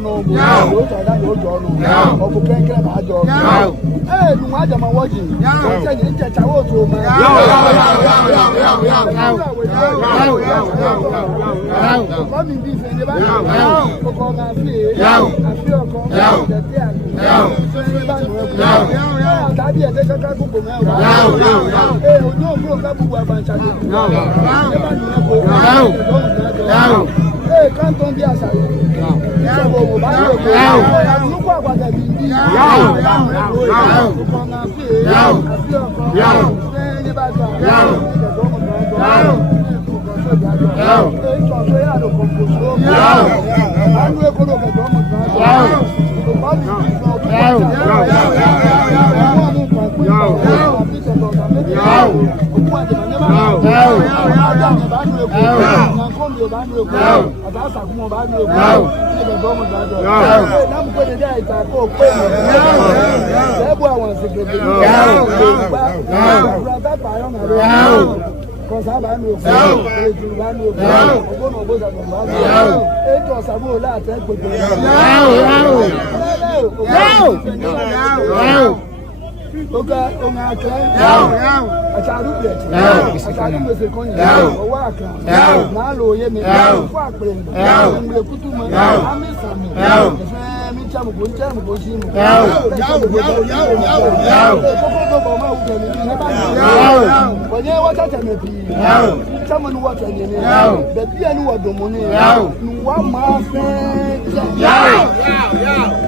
no yo to da yo jo no o ko kenkere ba jo nu wa jama woji se ni cha wo to ma ko mi bi se ne ba ko ma fi afi oko de ti an tàbí ẹ̀ tẹ́kẹ́ ká gbogbo mẹ́wàá. Ojú òfin òkà gbogbo àbànṣà ló kù. Ẹ bá nìyẹn kó. Kántón bí àṣà yìí. Ìṣòwò wò bá yóò kó. Àlùkò àgbàdà bí bí. Ọkọ̀ náà fi àfi ọkọ̀. Ní bá jọ àwọn ìjọba ọmọ náà jọ. Èyí tó ṣe yà ló kọ̀ kò só. Àánú ekolo kẹ̀kẹ́ ọmọ náà jọ. Ìgbà mi kì í sọ ọdún Oga onga akra acharu plate acharu mese konya owo akra na lo ye mi fo apre mi kutu mo amisa mi mi chamu ko ji mo koko to bo ma u ke mi ne ba ko nye wa cha cha me pi chamu nu wa cha ni de bia nu wa do mo ni nu wa ma fe